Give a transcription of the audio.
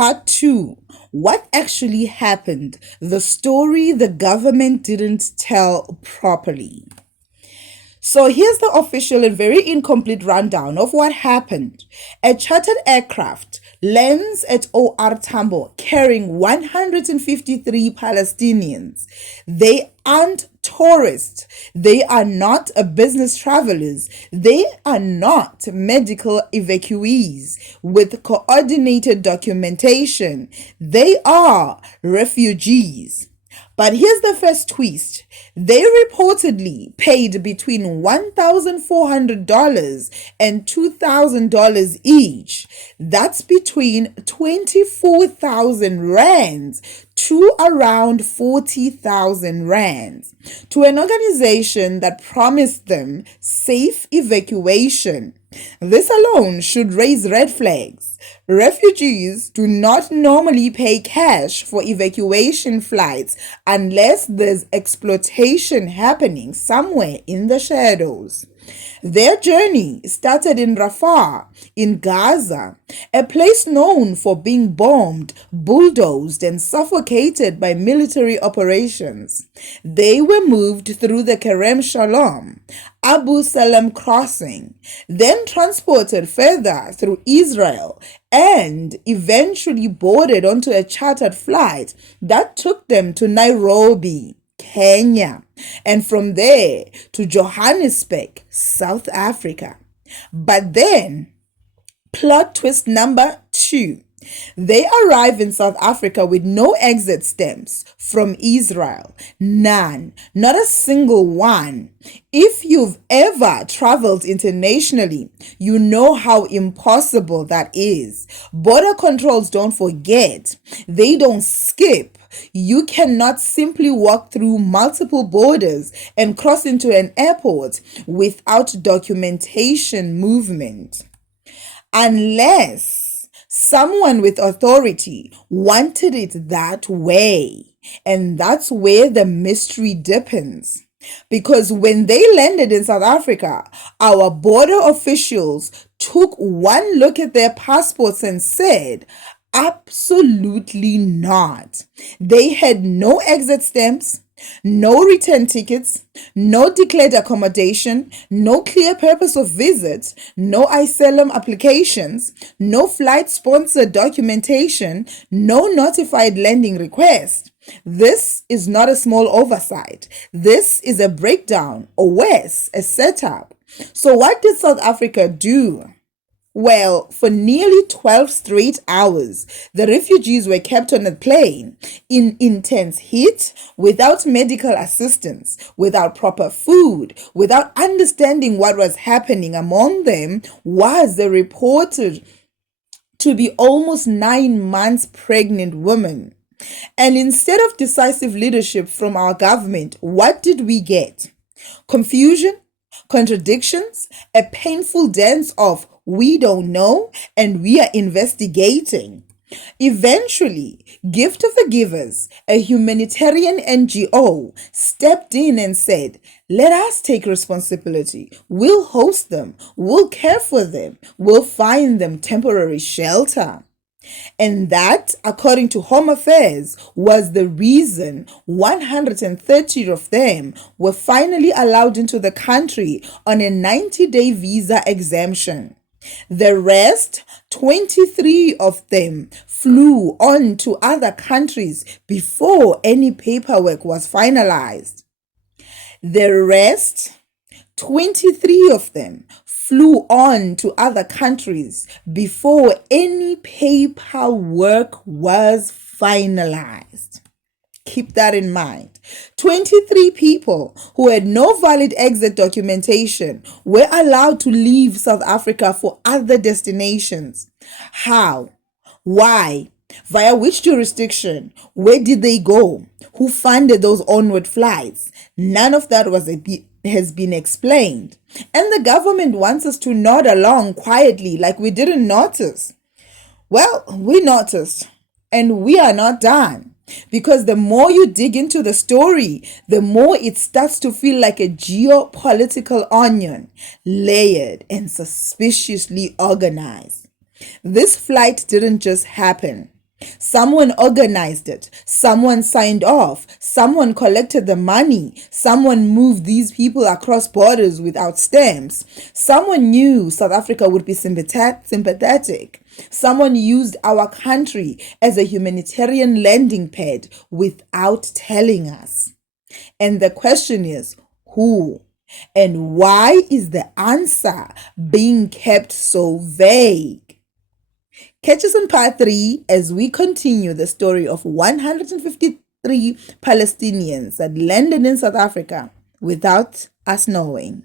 Part 2. What actually happened? The story the government didn't tell properly. So here's the official and very incomplete rundown of what happened. A chartered aircraft lands at OR Tambo carrying 153 Palestinians. They aren't tourists. They are not business travelers. They are not medical evacuees with coordinated documentation. They are refugees. But here's the first twist. They reportedly paid between $1,400 and $2,000 each. That's between 24,000 rands to around 40,000 rands to an organization that promised them safe evacuation. This alone should raise red flags. Refugees do not normally pay cash for evacuation flights unless there's exploitation happening somewhere in the shadows. Their journey started in Rafah, in Gaza, a place known for being bombed, bulldozed, and suffocated by military operations. They were moved through the Kerem Shalom, Abu Salam crossing, then transported further through Israel, and eventually boarded onto a chartered flight that took them to Nairobi, Kenya, and from there to Johannesburg, South Africa. But then, plot twist number 2. They arrive in South Africa with no exit stamps from Israel. None. Not a single one. If you've ever traveled internationally, you know how impossible that is. Border controls don't forget. They don't skip. You cannot simply walk through multiple borders and cross into an airport without documentation movement. Unless someone with authority wanted it that way. And that's where the mystery deepens. Because when they landed in South Africa, our border officials took one look at their passports and said, absolutely not. They had no exit stamps, no return tickets, no declared accommodation, no clear purpose of visit, no asylum applications, no flight sponsor documentation, no notified landing request. This is not a small oversight. This is a breakdown, or worse, a setup. So what did South Africa do? Well, for nearly 12 straight hours, the refugees were kept on a plane in intense heat, without medical assistance, without proper food, without understanding what was happening. Among them was the reported to be almost 9 months pregnant woman. And instead of decisive leadership from our government, what did we get? Confusion, contradictions, a painful dance of we don't know and we are investigating. Eventually, Gift of the Givers, a humanitarian NGO, stepped in and said, let us take responsibility. We'll host them. We'll care for them. We'll find them temporary shelter. And that, according to Home Affairs, was the reason 130 of them were finally allowed into the country on a 90-day visa exemption. The rest, 23 of them, flew on to other countries before any paperwork was finalized. The rest, 23 of them, flew on to other countries before any paperwork was finalized. Keep that in mind. 23 people who had no valid exit documentation were allowed to leave South Africa for other destinations. How? Why? Via which jurisdiction? Where did they go? Who funded those onward flights? None of that has been explained. And the government wants us to nod along quietly like we didn't notice. Well, we noticed, and we are not done. Because the more you dig into the story, the more it starts to feel like a geopolitical onion, layered and suspiciously organized. This flight didn't just happen. Someone organized it. Someone signed off. Someone collected the money. Someone moved these people across borders without stamps. Someone knew South Africa would be sympathetic. Someone used our country as a humanitarian landing pad without telling us. And the question is, who? And why is the answer being kept so vague? Catch us on part 3 as we continue the story of 153 Palestinians that landed in South Africa without us knowing.